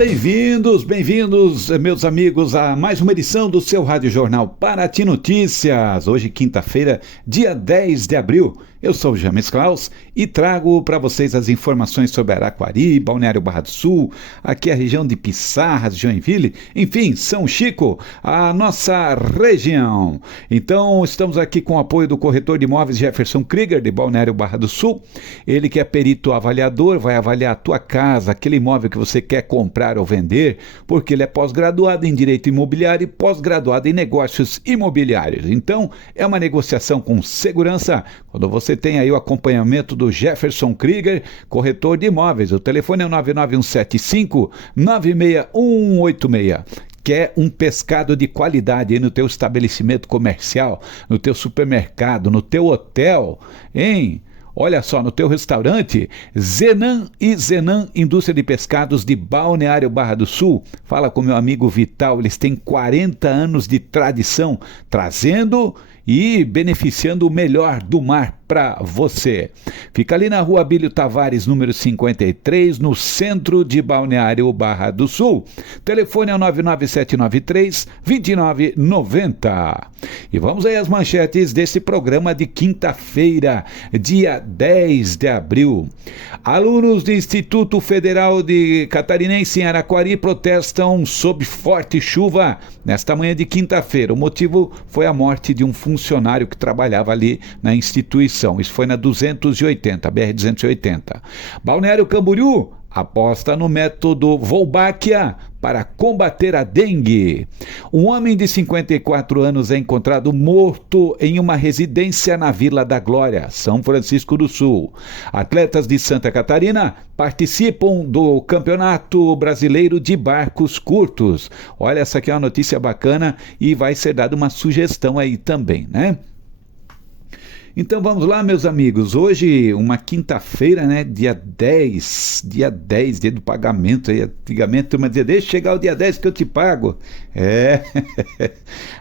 Bem-vindos, meus amigos, a mais uma edição do seu Rádio Jornal Paraty Notícias. Hoje, quinta-feira, dia 10 de abril. Eu sou o James Klaus e trago para vocês as informações sobre Araquari, Balneário Barra do Sul, aqui a região de Pissarras, Joinville, enfim, São Chico, a nossa região. Então, estamos aqui com o apoio do corretor de imóveis Jefferson Krieger, de Balneário Barra do Sul. Ele que é perito avaliador, vai avaliar a tua casa, aquele imóvel que você quer comprar ou vender, porque ele é pós-graduado em Direito Imobiliário e pós-graduado em Negócios Imobiliários. Então, é uma negociação com segurança, quando você tem aí o acompanhamento do Jefferson Krieger, corretor de imóveis. O telefone é 99175-96186. Quer um pescado de qualidade aí no teu estabelecimento comercial, no teu supermercado, no teu hotel, hein? Olha só, no teu restaurante, Zenan e Zenan Indústria de Pescados de Balneário Barra do Sul. Fala com meu amigo Vital, eles têm 40 anos de tradição, trazendo e beneficiando o melhor do mar para você. Fica ali na rua Abílio Tavares, número 53, no centro de Balneário Barra do Sul. Telefone é o 99793-2990. E vamos aí às manchetes desse programa de quinta-feira, dia 10 de abril. Alunos do Instituto Federal de Catarinense em Araquari protestam sob forte chuva nesta manhã de quinta-feira. O motivo foi a morte de um funcionário que trabalhava ali na instituição. Isso foi na 280, BR-280. Balneário Camboriú aposta no método Wolbachia para combater a dengue. Um homem de 54 anos é encontrado morto em uma residência na Vila da Glória, São Francisco do Sul. Atletas de Santa Catarina participam do Campeonato Brasileiro de Barcos Curtos. Olha, essa aqui é uma notícia bacana e vai ser dada uma sugestão aí também, né? Então vamos lá, meus amigos, hoje uma quinta-feira, né, dia 10, dia do pagamento, aí antigamente a turma dizia, deixa chegar o dia 10 que eu te pago,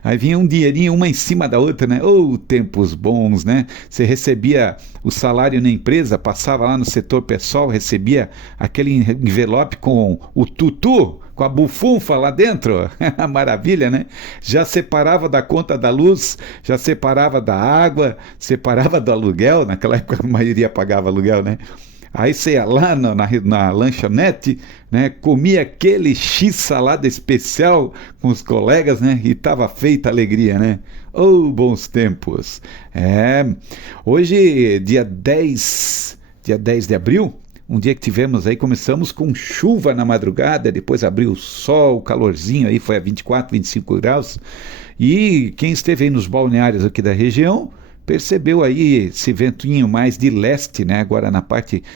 aí vinha um dinheirinho uma em cima da outra, né, tempos bons, né, você recebia o salário na empresa, passava lá no setor pessoal, recebia aquele envelope com o tutu, com a bufunfa lá dentro, maravilha, né? Já separava da conta da luz, já separava da água, separava do aluguel, naquela época a maioria pagava aluguel, né? Aí você ia lá na lanchonete, né? Comia aquele X-salada especial com os colegas, né? E tava feita a alegria, né? Bons tempos. Hoje, dia 10 de abril, um dia que tivemos aí, começamos com chuva na madrugada, depois abriu o sol, calorzinho aí, foi a 24, 25 graus. E quem esteve aí nos balneários aqui da região, percebeu aí esse ventinho mais de leste, né? Agora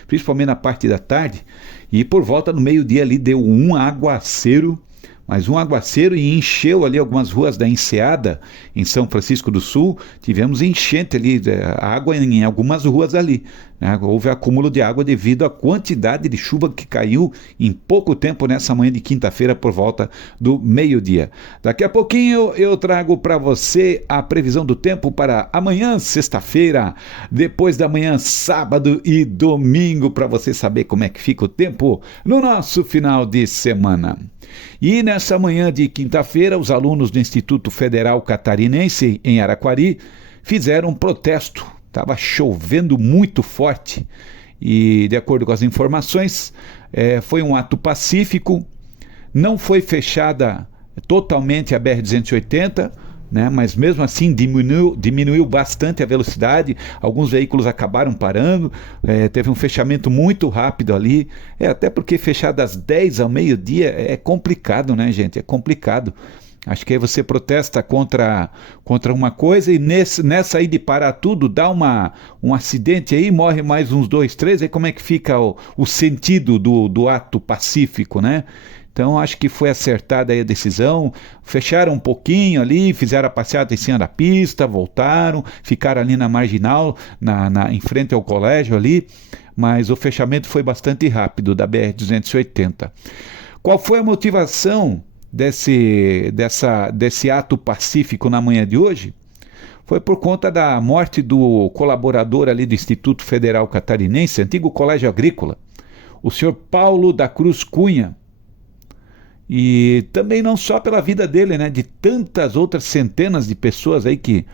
principalmente na parte da tarde. E por volta do meio-dia ali deu um aguaceiro, mas um aguaceiro e encheu ali algumas ruas da Enseada, em São Francisco do Sul, tivemos enchente ali, água em algumas ruas ali, né? Houve acúmulo de água devido à quantidade de chuva que caiu em pouco tempo nessa manhã de quinta-feira por volta do meio-dia. Daqui a pouquinho eu trago para você a previsão do tempo para amanhã, sexta-feira, depois da manhã, sábado e domingo, para você saber como é que fica o tempo no nosso final de semana. E nessa manhã de quinta-feira, os alunos do Instituto Federal Catarinense, em Araquari, fizeram um protesto. Estava chovendo muito forte e, de acordo com as informações, foi um ato pacífico, não foi fechada totalmente a BR-280, né, mas mesmo assim diminuiu bastante a velocidade, alguns veículos acabaram parando, teve um fechamento muito rápido ali, até porque fechar das 10 ao meio-dia é complicado, né, gente? É complicado. Acho que aí você protesta contra uma coisa e nessa aí de parar tudo, dá um acidente aí, morre mais uns 2, 3, aí como é que fica o sentido do ato pacífico, né? Então acho que foi acertada aí a decisão, fecharam um pouquinho ali, fizeram a passeata em cima da pista, voltaram, ficaram ali na marginal, em frente ao colégio ali, mas o fechamento foi bastante rápido da BR-280. Qual foi a motivação desse ato pacífico na manhã de hoje? Foi por conta da morte do colaborador ali do Instituto Federal Catarinense, antigo Colégio Agrícola, o senhor Paulo da Cruz Cunha. E também não só pela vida dele, né? De tantas outras centenas de pessoas aí que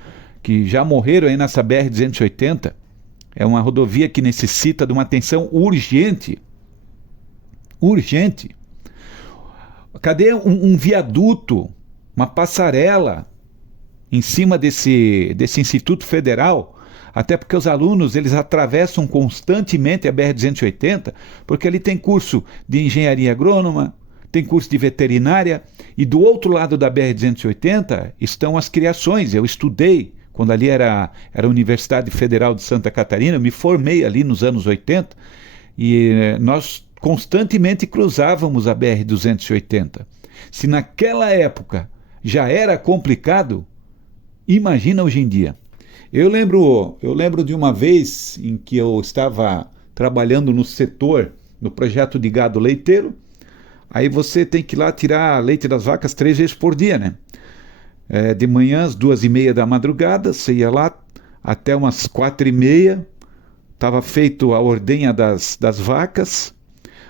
já morreram aí nessa BR-280. É uma rodovia que necessita de uma atenção urgente. Urgente. Cadê um viaduto, uma passarela em cima desse Instituto Federal? Até porque os alunos, eles atravessam constantemente a BR-280, porque ali tem curso de engenharia agrônoma, tem curso de veterinária, e do outro lado da BR-280 estão as criações. Eu estudei, quando ali era a Universidade Federal de Santa Catarina, eu me formei ali nos anos 80, e nós constantemente cruzávamos a BR-280. Se naquela época já era complicado, imagina hoje em dia. Eu lembro de uma vez em que eu estava trabalhando no setor, no projeto de gado leiteiro. Aí você tem que ir lá tirar leite das vacas 3 vezes por dia, né? De manhã às 2h30 da madrugada, você ia lá até umas 4h30, estava feito a ordenha das vacas.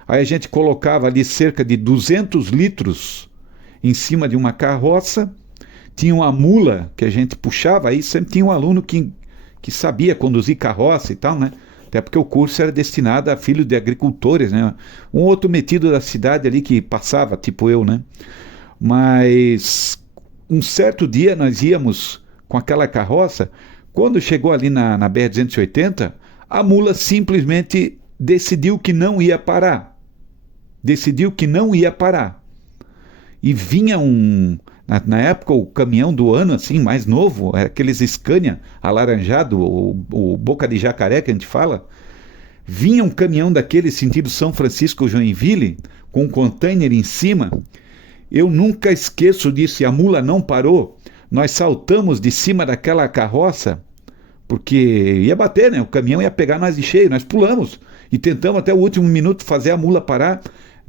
Aí a gente colocava ali cerca de 200 litros em cima de uma carroça. Tinha uma mula que a gente puxava, aí sempre tinha um aluno que sabia conduzir carroça e tal, né? Até porque o curso era destinado a filhos de agricultores, né? Um outro metido da cidade ali que passava, tipo eu, né? Mas um certo dia nós íamos com aquela carroça, quando chegou ali na BR-280, a mula simplesmente decidiu que não ia parar. Decidiu que não ia parar. E vinha na época, o caminhão do ano, assim, mais novo, era aqueles Scania alaranjado, o boca de jacaré que a gente fala. Vinha um caminhão daquele sentido São Francisco-Joinville, com um container em cima. Eu nunca esqueço disso, e a mula não parou. Nós saltamos de cima daquela carroça, porque ia bater, né? O caminhão ia pegar nós de cheio, nós pulamos. E tentamos até o último minuto fazer a mula parar.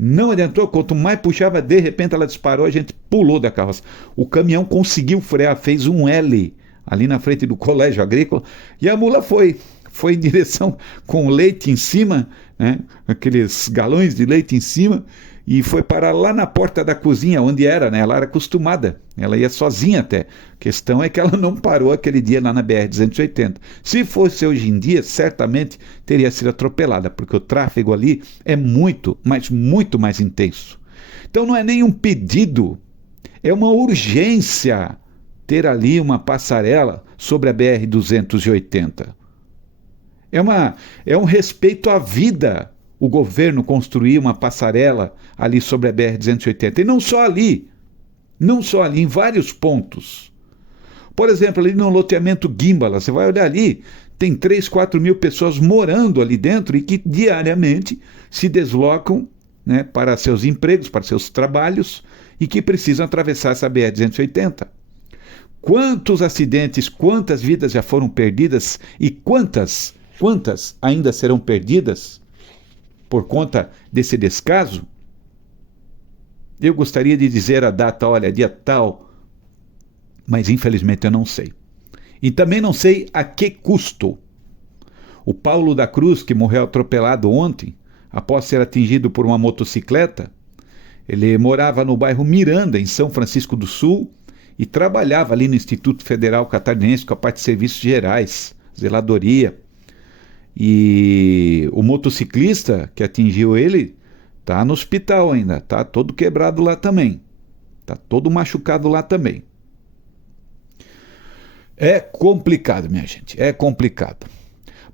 Não adiantou, quanto mais puxava, de repente ela disparou, a gente pulou da carroça. O caminhão conseguiu frear, fez um L ali na frente do colégio agrícola, e a mula foi em direção com leite em cima, né? Aqueles galões de leite em cima, e foi parar lá na porta da cozinha, onde era, né? Ela era acostumada, ela ia sozinha até. A questão é que ela não parou aquele dia lá na BR-280. Se fosse hoje em dia, certamente teria sido atropelada, porque o tráfego ali é muito, mas muito mais intenso. Então não é nem um pedido, é uma urgência ter ali uma passarela sobre a BR-280. É um respeito à vida o governo construir uma passarela ali sobre a BR-280. E não só ali, em vários pontos. Por exemplo, ali no loteamento Guimbala, você vai olhar ali, tem 3, 4 mil pessoas morando ali dentro e que diariamente se deslocam, né, para seus empregos, para seus trabalhos, e que precisam atravessar essa BR-280. Quantos acidentes, quantas vidas já foram perdidas e quantas ainda serão perdidas por conta desse descaso? Eu gostaria de dizer a data, olha, dia tal, mas infelizmente eu não sei. E também não sei a que custo. O Paulo da Cruz, que morreu atropelado ontem, após ser atingido por uma motocicleta, ele morava no bairro Miranda, em São Francisco do Sul, e trabalhava ali no Instituto Federal Catarinense com a parte de serviços gerais, zeladoria. E o motociclista que atingiu ele está no hospital ainda, está todo quebrado lá também, está todo machucado lá também. É complicado, minha gente, é complicado.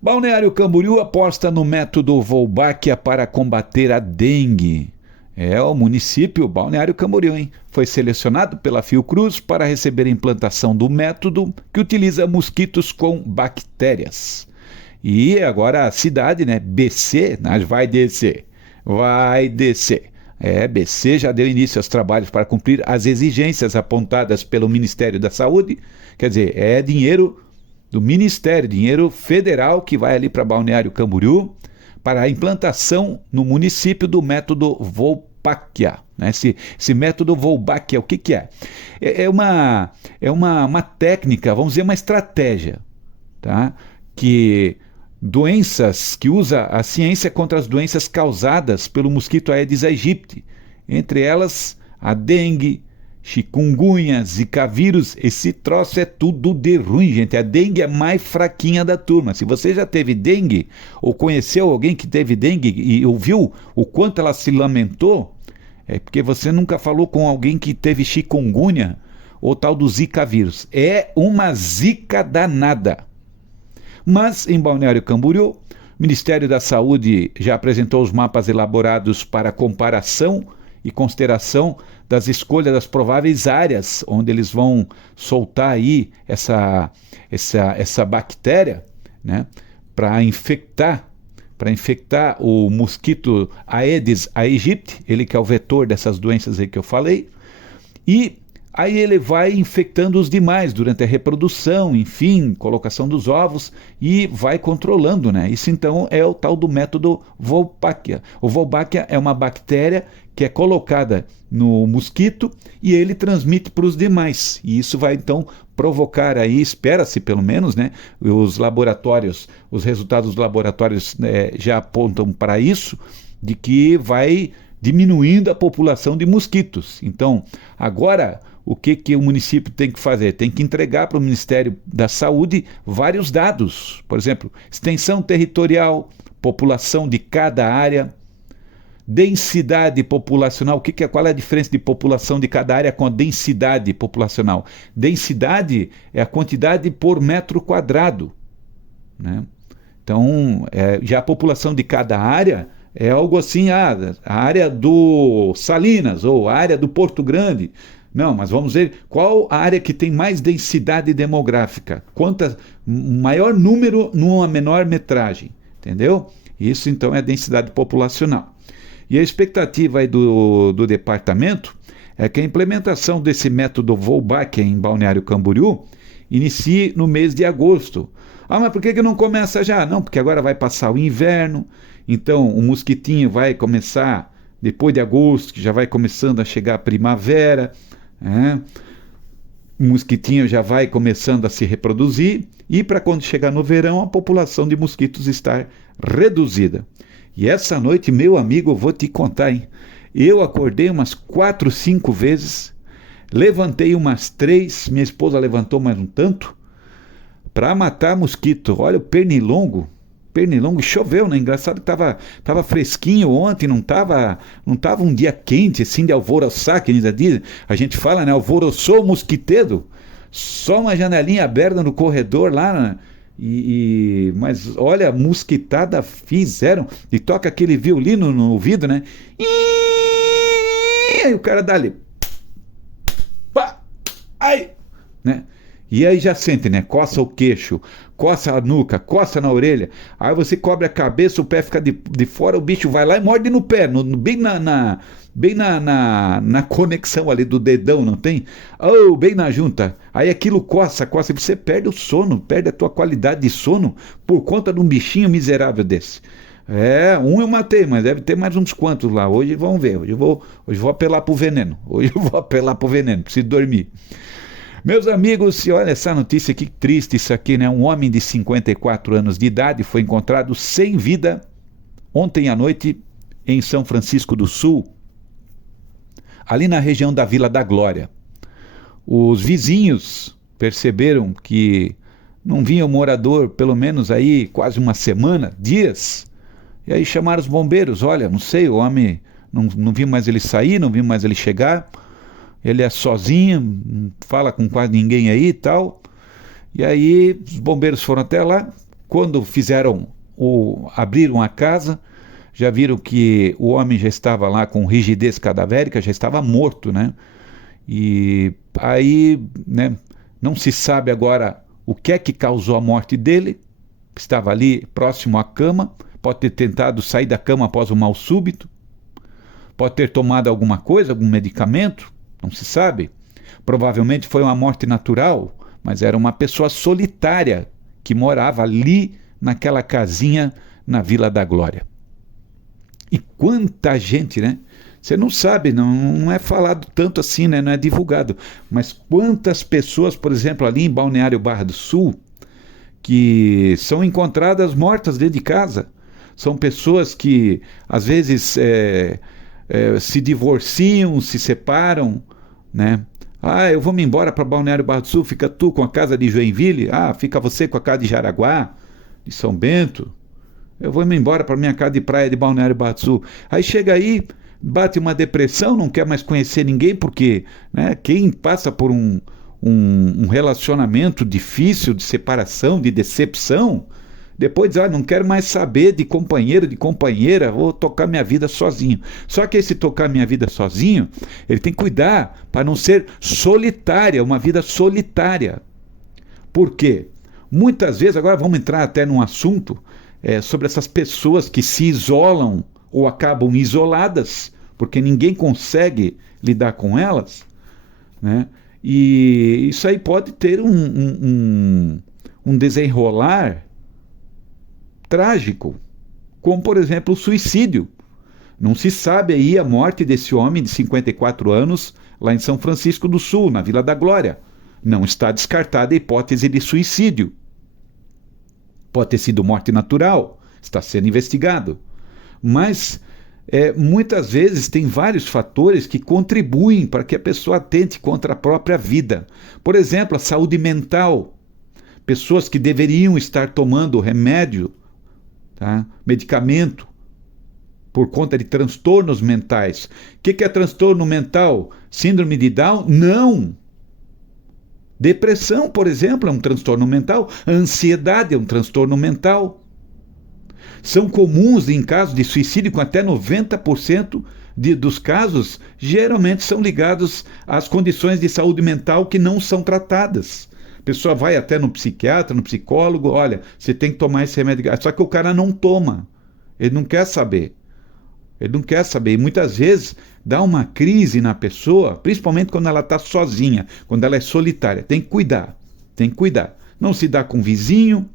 Balneário Camboriú aposta no método Wolbachia para combater a dengue. O município Balneário Camboriú, hein? Foi selecionado pela Fiocruz para receber a implantação do método que utiliza mosquitos com bactérias. E agora a cidade, né, BC, vai descer. BC já deu início aos trabalhos para cumprir as exigências apontadas pelo Ministério da Saúde. Quer dizer, é dinheiro do Ministério, dinheiro federal que vai ali para Balneário Camboriú para a implantação no município do método Wolbachia. Né? Esse método Wolbachia, o que é? É uma técnica, vamos dizer, uma estratégia, tá? Que usa a ciência contra as doenças causadas pelo mosquito Aedes aegypti, entre elas a dengue, chikungunya, zika vírus, esse troço é tudo de ruim, gente. A dengue é mais fraquinha da turma. Se você já teve dengue, ou conheceu alguém que teve dengue e ouviu o quanto ela se lamentou, é porque você nunca falou com alguém que teve chikungunya ou tal do zika vírus. É uma zica danada. Mas, em Balneário Camboriú, o Ministério da Saúde já apresentou os mapas elaborados para comparação e consideração das escolhas das prováveis áreas onde eles vão soltar aí essa bactéria, né, para infectar o mosquito Aedes aegypti, ele que é o vetor dessas doenças aí que eu falei, e aí ele vai infectando os demais durante a reprodução, enfim, colocação dos ovos e vai controlando, né? Isso então é o tal do método Wolbachia. O Wolbachia é uma bactéria que é colocada no mosquito e ele transmite para os demais. E isso vai então provocar aí, espera-se pelo menos, né? Os laboratórios, os resultados dos laboratórios já apontam para isso, de que vai diminuindo a população de mosquitos. Então, agora, o que o município tem que fazer? Tem que entregar para o Ministério da Saúde vários dados. Por exemplo, extensão territorial, população de cada área, densidade populacional. Qual é a diferença de população de cada área com a densidade populacional? Densidade é a quantidade por metro quadrado, né? Então, já a população de cada área é algo assim, a área do Salinas ou a área do Porto Grande. Não, mas vamos ver qual a área que tem mais densidade demográfica. Maior número numa menor metragem, entendeu? Isso então é densidade populacional. E a expectativa aí do departamento é que a implementação desse método Wolbachia em Balneário Camboriú inicie no mês de agosto. Ah, mas por que não começa já? Não, porque agora vai passar o inverno, então o mosquitinho vai começar depois de agosto, que já vai começando a chegar a primavera, o mosquitinho já vai começando a se reproduzir e para quando chegar no verão a população de mosquitos estar reduzida. E essa noite, meu amigo, eu vou te contar, hein? Eu acordei umas 4, 5 vezes, levantei umas 3, minha esposa levantou mais um tanto, para matar mosquito. Olha, o pernilongo choveu, né? Engraçado que tava fresquinho ontem, não tava um dia quente, assim, de alvoroçar, que a gente fala, né? Alvoroçou o mosquiteiro, só uma janelinha aberta no corredor lá, né? Mas olha, mosquitada fizeram, e toca aquele violino no ouvido, né? E aí o cara dá ali, pá, ai, né? E aí já sente, né? Coça o queixo, coça a nuca, coça na orelha. Aí você cobre a cabeça, o pé fica de fora, o bicho vai lá e morde no pé, bem na conexão ali do dedão, não tem? Oh, bem na junta. Aí aquilo coça, e você perde o sono, perde a tua qualidade de sono por conta de um bichinho miserável desse. Um eu matei, mas deve ter mais uns quantos lá. Hoje vamos ver, hoje eu vou apelar pro veneno. Preciso dormir. Meus amigos, olha essa notícia, que triste isso aqui, né? Um homem de 54 anos de idade foi encontrado sem vida ontem à noite em São Francisco do Sul, ali na região da Vila da Glória. Os vizinhos perceberam que não vinha o morador, pelo menos aí quase uma semana, dias, e aí chamaram os bombeiros. Olha, não sei, o homem, não vi mais ele sair, não vi mais ele chegar. Ele é sozinho, não fala com quase ninguém aí e tal. E aí os bombeiros foram até lá. Quando abriram a casa, já viram que o homem já estava lá com rigidez cadavérica, já estava morto, né? E aí, né, não se sabe agora o que é que causou a morte dele. Estava ali próximo à cama, pode ter tentado sair da cama após um mal súbito, pode ter tomado alguma coisa, algum medicamento, não se sabe. Provavelmente foi uma morte natural, mas era uma pessoa solitária que morava ali naquela casinha na Vila da Glória. E quanta gente, né? Você não sabe, não é falado tanto assim, né? Não é divulgado. Mas quantas pessoas, por exemplo, ali em Balneário Barra do Sul, que são encontradas mortas dentro de casa. São pessoas que, às vezes, se divorciam, se separam, né? Ah, eu vou me embora para Balneário Barra do Sul, fica tu com a casa de Joinville, fica você com a casa de Jaraguá, de São Bento, eu vou me embora para minha casa de praia de Balneário Barra do Sul. Aí chega aí, bate uma depressão, não quer mais conhecer ninguém, porque, né, quem passa por um relacionamento difícil, de separação, de decepção, depois diz, não quero mais saber de companheiro, de companheira, vou tocar minha vida sozinho. Só que esse tocar minha vida sozinho, ele tem que cuidar para não ser solitária, uma vida solitária. Por quê? Muitas vezes, agora vamos entrar até num assunto sobre essas pessoas que se isolam ou acabam isoladas, porque ninguém consegue lidar com elas, né? E isso aí pode ter um desenrolar trágico, como por exemplo o suicídio. Não se sabe aí a morte desse homem de 54 anos lá em São Francisco do Sul, na Vila da Glória. Não está descartada a hipótese de suicídio. Pode ter sido morte natural, está sendo investigado. Mas muitas vezes tem vários fatores que contribuem para que a pessoa atente contra a própria vida. Por exemplo, a saúde mental. Pessoas que deveriam estar tomando remédio, medicamento, por conta de transtornos mentais. O que é transtorno mental? Síndrome de Down? Não! Depressão, por exemplo, é um transtorno mental. A ansiedade é um transtorno mental. São comuns em casos de suicídio, com até 90% dos casos, geralmente são ligados às condições de saúde mental que não são tratadas. A pessoa vai até no psiquiatra, no psicólogo, olha, você tem que tomar esse remédio. Só que o cara não toma. Ele não quer saber. Ele não quer saber. E muitas vezes dá uma crise na pessoa, principalmente quando ela está sozinha, quando ela é solitária. Tem que cuidar. Tem que cuidar. Não se dá com o vizinho.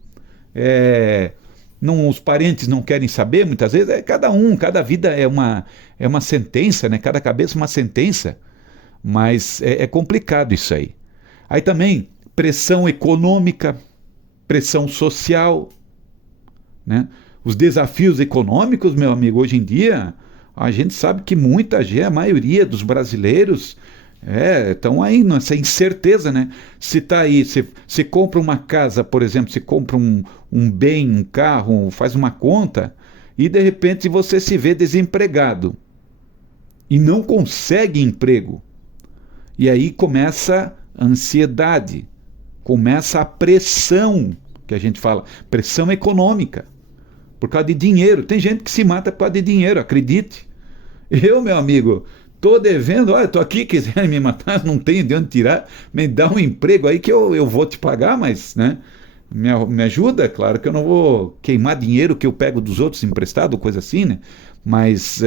Os parentes não querem saber, muitas vezes. Cada vida é uma sentença, né? Cada cabeça é uma sentença. Mas é complicado isso aí. Aí também pressão econômica, pressão social, né? Os desafios econômicos, meu amigo, hoje em dia, a gente sabe que muita gente, a maioria dos brasileiros, estão aí nessa incerteza, né? Se está aí, você compra uma casa, por exemplo, você compra um bem, um carro, faz uma conta, e de repente você se vê desempregado e não consegue emprego. E aí começa a ansiedade, começa a pressão, que a gente fala, pressão econômica, por causa de dinheiro. Tem gente que se mata por causa de dinheiro, acredite. Eu, meu amigo, estou devendo, olha, estou aqui, quiserem me matar, não tenho de onde tirar, me dá um emprego aí que eu vou te pagar, mas, né, me ajuda, claro que eu não vou queimar dinheiro que eu pego dos outros emprestado, coisa assim, né, mas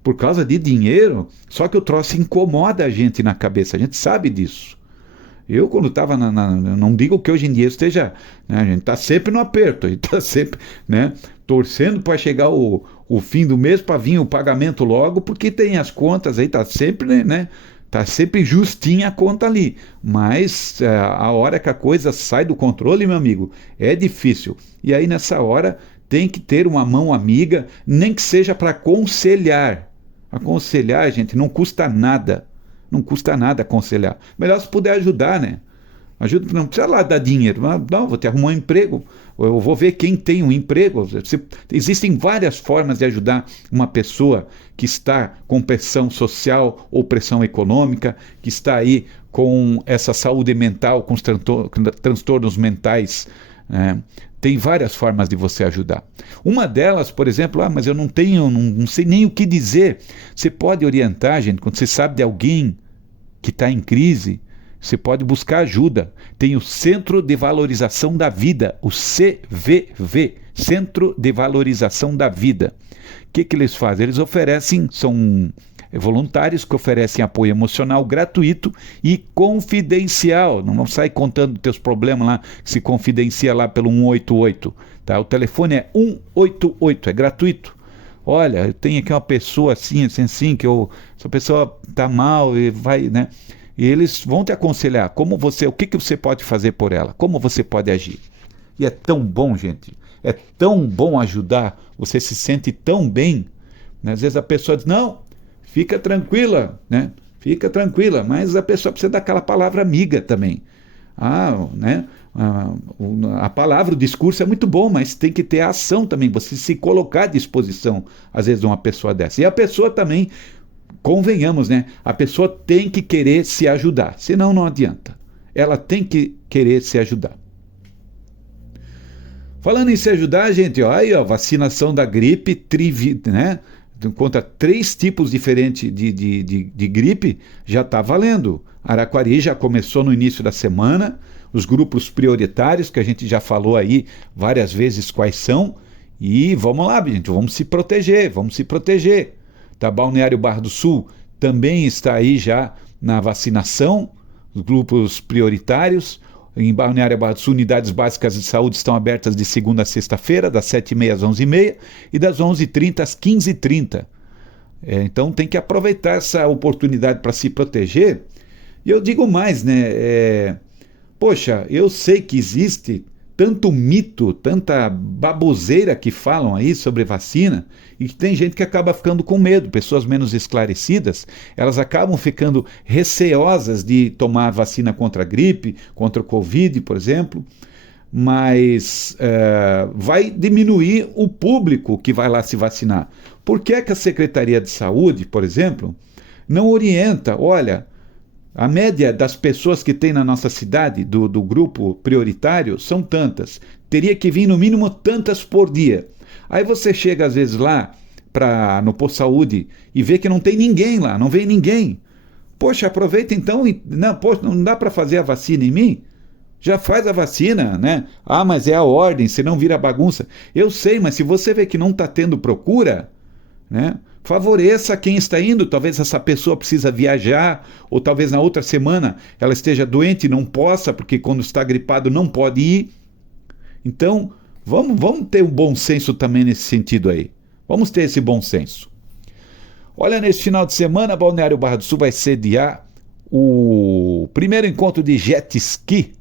por causa de dinheiro, só que o troço incomoda a gente na cabeça, a gente sabe disso. Eu, quando estava não digo que hoje em dia esteja, né, a gente está sempre no aperto, a gente está sempre, né, torcendo para chegar o fim do mês, para vir o pagamento logo, porque tem as contas aí, está sempre, né, tá sempre justinha a conta ali. Mas a hora que a coisa sai do controle, meu amigo, é difícil. E aí nessa hora tem que ter uma mão amiga, nem que seja para aconselhar. Aconselhar, gente, não custa nada. Não custa nada aconselhar. Melhor se puder ajudar, né? Ajuda, não precisa lá dar dinheiro. Não, vou te arrumar um emprego. Eu vou ver quem tem um emprego. Existem várias formas de ajudar uma pessoa que está com pressão social ou pressão econômica, que está aí com essa saúde mental, com os transtornos mentais. Tem várias formas de você ajudar. Uma delas, por exemplo, mas eu não sei nem o que dizer. Você pode orientar, gente, quando você sabe de alguém que está em crise, você pode buscar ajuda. Tem o Centro de Valorização da Vida, o CVV, Centro de Valorização da Vida. O que eles fazem? Eles oferecem, são voluntários que oferecem apoio emocional gratuito e confidencial. Não vão sair contando teus problemas lá, se confidencia lá pelo 188. Tá? O telefone é 188, é gratuito. Olha, eu tenho aqui uma pessoa assim, que essa pessoa está mal e vai, né? E eles vão te aconselhar o que você pode fazer por ela, como você pode agir. E é tão bom, gente, é tão bom ajudar, você se sente tão bem, né? Às vezes a pessoa diz, não, fica tranquila, né? Fica tranquila, mas a pessoa precisa daquela palavra amiga também. Né? A palavra, o discurso é muito bom, mas tem que ter a ação também, você se colocar à disposição, às vezes, de uma pessoa dessa. E a pessoa também, convenhamos, né? A pessoa tem que querer se ajudar, senão não adianta. Ela tem que querer se ajudar. Falando em se ajudar, gente, aí, vacinação da gripe, né? Contra 3 tipos diferentes de gripe, já está valendo. Araquari já começou no início da semana, os grupos prioritários, que a gente já falou aí várias vezes quais são, e vamos lá, gente, vamos se proteger. Tá? Balneário Barra do Sul também está aí já na vacinação, os grupos prioritários. Em Balneário Barra do Sul, unidades básicas de saúde estão abertas de segunda a sexta-feira, das 7h30 às 11h30 e das 11h30 às 15h30. Então tem que aproveitar essa oportunidade para se proteger. E eu digo mais, né? Poxa, eu sei que existe tanto mito, tanta baboseira que falam aí sobre vacina, e que tem gente que acaba ficando com medo, pessoas menos esclarecidas, elas acabam ficando receosas de tomar vacina contra a gripe, contra o Covid, por exemplo, mas vai diminuir o público que vai lá se vacinar. Por que é que a Secretaria de Saúde, por exemplo, não orienta, olha, a média das pessoas que tem na nossa cidade, do grupo prioritário, são tantas. Teria que vir no mínimo tantas por dia. Aí você chega às vezes lá no posto de saúde e vê que não tem ninguém lá, não vem ninguém. Poxa, aproveita então e não dá para fazer a vacina em mim? Já faz a vacina, né? Mas é a ordem, senão vira bagunça. Eu sei, mas se você vê que não está tendo procura, né? Favoreça quem está indo, talvez essa pessoa precisa viajar, ou talvez na outra semana ela esteja doente e não possa, porque quando está gripado não pode ir. Então, vamos ter um bom senso também nesse sentido aí. Vamos ter esse bom senso. Olha, nesse final de semana, Balneário Barra do Sul vai sediar o primeiro encontro de jet ski.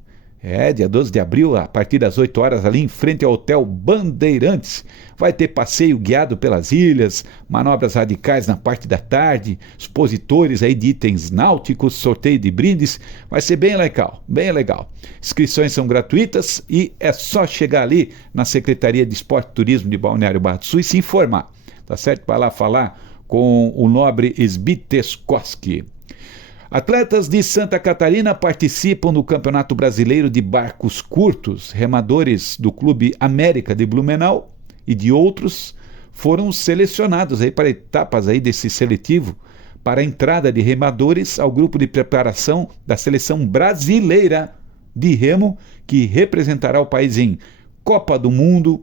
Dia 12 de abril, a partir das 8 horas, ali em frente ao Hotel Bandeirantes. Vai ter passeio guiado pelas ilhas, manobras radicais na parte da tarde, expositores aí de itens náuticos, sorteio de brindes. Vai ser bem legal, bem legal. Inscrições são gratuitas e é só chegar ali na Secretaria de Esporte e Turismo de Balneário Barra do Sul e se informar, tá certo? Para lá falar com o nobre Sbiteskoski. Atletas de Santa Catarina participam do Campeonato Brasileiro de Barcos Curtos. Remadores do Clube América de Blumenau e de outros foram selecionados aí para etapas aí desse seletivo para a entrada de remadores ao grupo de preparação da seleção brasileira de remo, que representará o país em Copa do Mundo,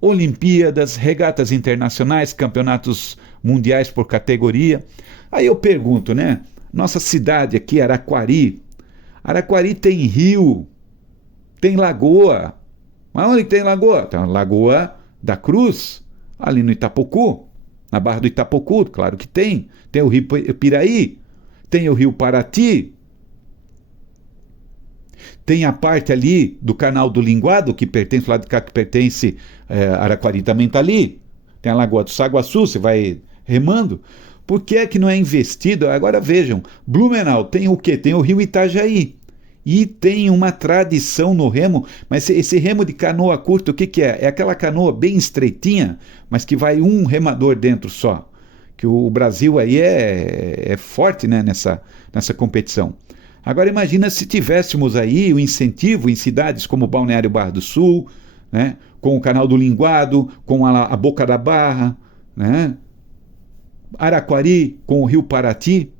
Olimpíadas, regatas internacionais, campeonatos mundiais por categoria. Aí eu pergunto, né? Nossa cidade aqui, Araquari tem rio, tem lagoa. Mas onde tem lagoa? Tem a Lagoa da Cruz, ali no Itapocu, na Barra do Itapocu, claro que tem. Tem o rio Piraí, tem o rio Paraty, tem a parte ali do Canal do Linguado, que pertence, lá de cá que pertence, Araquari também está ali. Tem a Lagoa do Saguaçu, você vai remando. Por que é que não é investido? Agora vejam, Blumenau tem o quê? Tem o rio Itajaí. E tem uma tradição no remo, mas esse remo de canoa curta, o que é? É aquela canoa bem estreitinha, mas que vai um remador dentro só. Que o Brasil aí é forte, né, nessa competição. Agora imagina se tivéssemos aí o incentivo em cidades como Balneário Barra do Sul, né, com o Canal do Linguado, com a Boca da Barra, né? Araquari com o rio Paraty.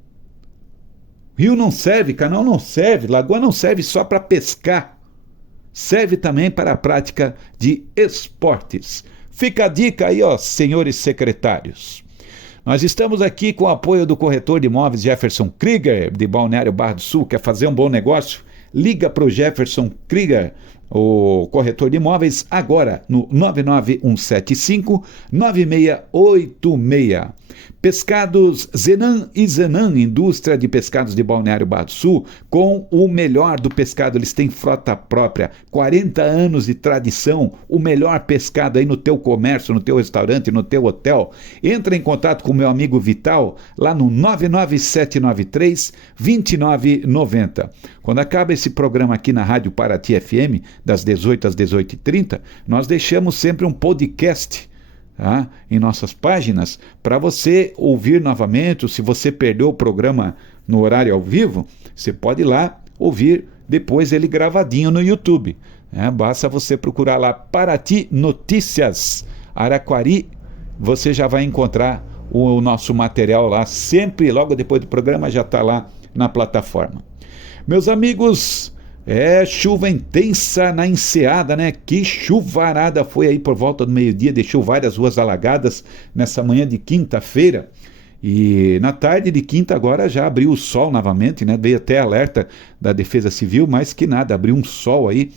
Rio não serve, canal não serve, lagoa não serve só para pescar. Serve também para a prática de esportes. Fica a dica aí, senhores secretários. Nós estamos aqui com o apoio do corretor de imóveis Jefferson Krieger, de Balneário Barra do Sul. Quer fazer um bom negócio? Liga para o Jefferson Krieger, o corretor de imóveis, agora no 99175-9686. Pescados Zenan e Zenan, indústria de pescados de Balneário Barra do Sul, com o melhor do pescado. Eles têm frota própria, 40 anos de tradição, o melhor pescado aí no teu comércio, no teu restaurante, no teu hotel. Entra em contato com o meu amigo Vital, lá no 99793-2990. Quando acaba esse programa aqui na Rádio Paraty FM, das 18 às 18h30, nós deixamos sempre um podcast, tá, em nossas páginas, para você ouvir novamente, ou se você perdeu o programa no horário ao vivo, você pode ir lá ouvir depois ele gravadinho no YouTube. Basta você procurar lá Paraty Notícias Araquari, você já vai encontrar o nosso material lá, sempre logo depois do programa já está lá na plataforma. Meus amigos, chuva intensa na Enseada, né? Que chuvarada foi aí por volta do meio-dia, deixou várias ruas alagadas nessa manhã de quinta-feira. E na tarde de quinta agora já abriu o sol novamente, né? Veio até alerta da Defesa Civil, mas que nada, abriu um sol aí.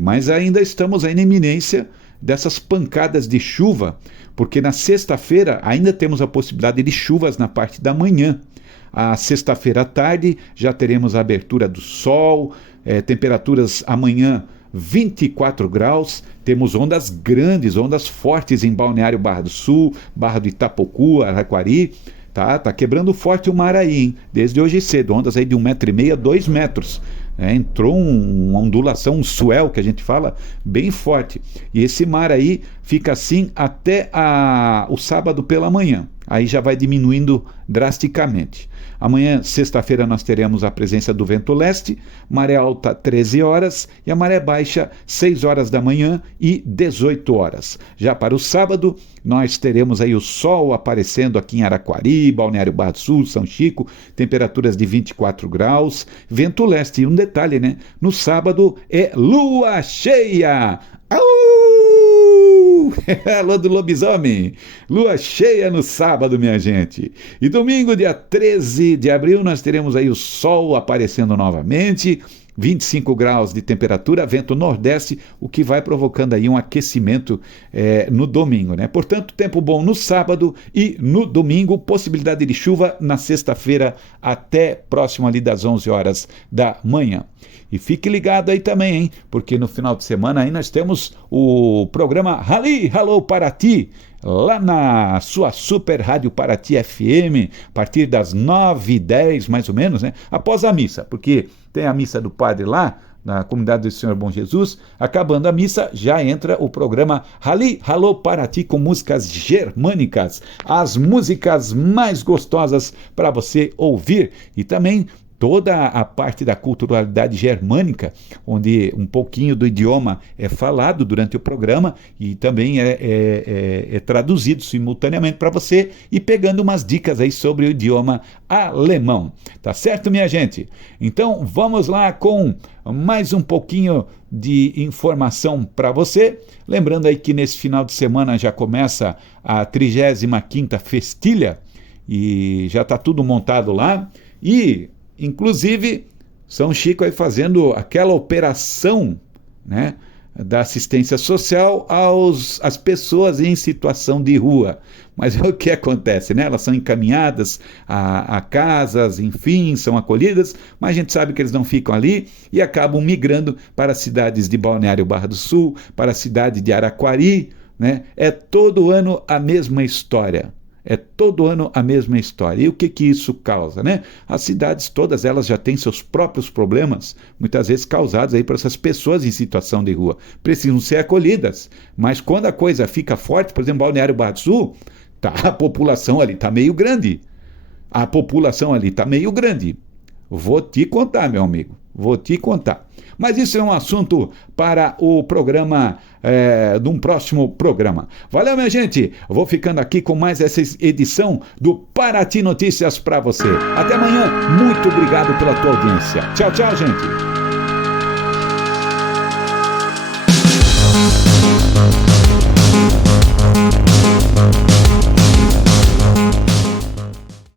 Mas ainda estamos aí na iminência dessas pancadas de chuva, porque na sexta-feira ainda temos a possibilidade de chuvas na parte da manhã. A sexta-feira à tarde já teremos a abertura do sol, temperaturas amanhã 24 graus, temos ondas grandes, ondas fortes em Balneário Barra do Sul, Barra do Itapocu, Araquari, tá quebrando forte o mar aí, hein? Desde hoje cedo, ondas aí de 1,5 m a 2 metros. Entrou uma ondulação, um swell que a gente fala, bem forte. E esse mar aí fica assim até o sábado pela manhã. Aí já vai diminuindo drasticamente. Amanhã, sexta-feira, nós teremos a presença do vento leste, maré alta 13 horas e a maré baixa 6 horas da manhã e 18 horas. Já para o sábado, nós teremos aí o sol aparecendo aqui em Araquari, Balneário Barra do Sul, São Chico, temperaturas de 24 graus, vento leste. E um detalhe, né? No sábado é lua cheia! Au! Alô do lobisomem, lua cheia no sábado, minha gente. E domingo, dia 13 de abril, nós teremos aí o sol aparecendo novamente, 25 graus de temperatura, vento nordeste, o que vai provocando aí um aquecimento no domingo, né? Portanto, tempo bom no sábado e no domingo, possibilidade de chuva na sexta-feira até próximo ali das 11 horas da manhã. E fique ligado aí também, hein? Porque no final de semana aí nós temos o programa Halli Hallô Paraty, lá na sua Super Rádio Paraty FM, a partir das 9h10 mais ou menos, né? Após a missa, porque tem a missa do padre lá, na comunidade do Senhor Bom Jesus. Acabando a missa, já entra o programa Halli Hallô Paraty com músicas germânicas, as músicas mais gostosas para você ouvir. E também toda a parte da culturalidade germânica, onde um pouquinho do idioma é falado durante o programa e também é traduzido simultaneamente para você e pegando umas dicas aí sobre o idioma alemão. Tá certo, minha gente? Então vamos lá com mais um pouquinho de informação para você. Lembrando aí que nesse final de semana já começa a 35ª Festilha e já está tudo montado lá e inclusive, São Chico aí fazendo aquela operação, né, da assistência social às pessoas em situação de rua. Mas é o que acontece, né? Elas são encaminhadas a casas, enfim, são acolhidas, mas a gente sabe que eles não ficam ali e acabam migrando para as cidades de Balneário Barra do Sul, para a cidade de Araquari, né? É todo ano a mesma história. É todo ano a mesma história. E o que isso causa, né? As cidades, todas elas já têm seus próprios problemas, muitas vezes causados aí por essas pessoas em situação de rua. Precisam ser acolhidas. Mas quando a coisa fica forte, por exemplo, Balneário Barra do Sul, a população ali está meio grande. A população ali está meio grande. Vou te contar, meu amigo. Vou te contar. Mas isso é um assunto para o programa, de um próximo programa. Valeu, minha gente. Vou ficando aqui com mais essa edição do Paraty Notícias para você. Até amanhã. Muito obrigado pela tua audiência. Tchau, tchau, gente.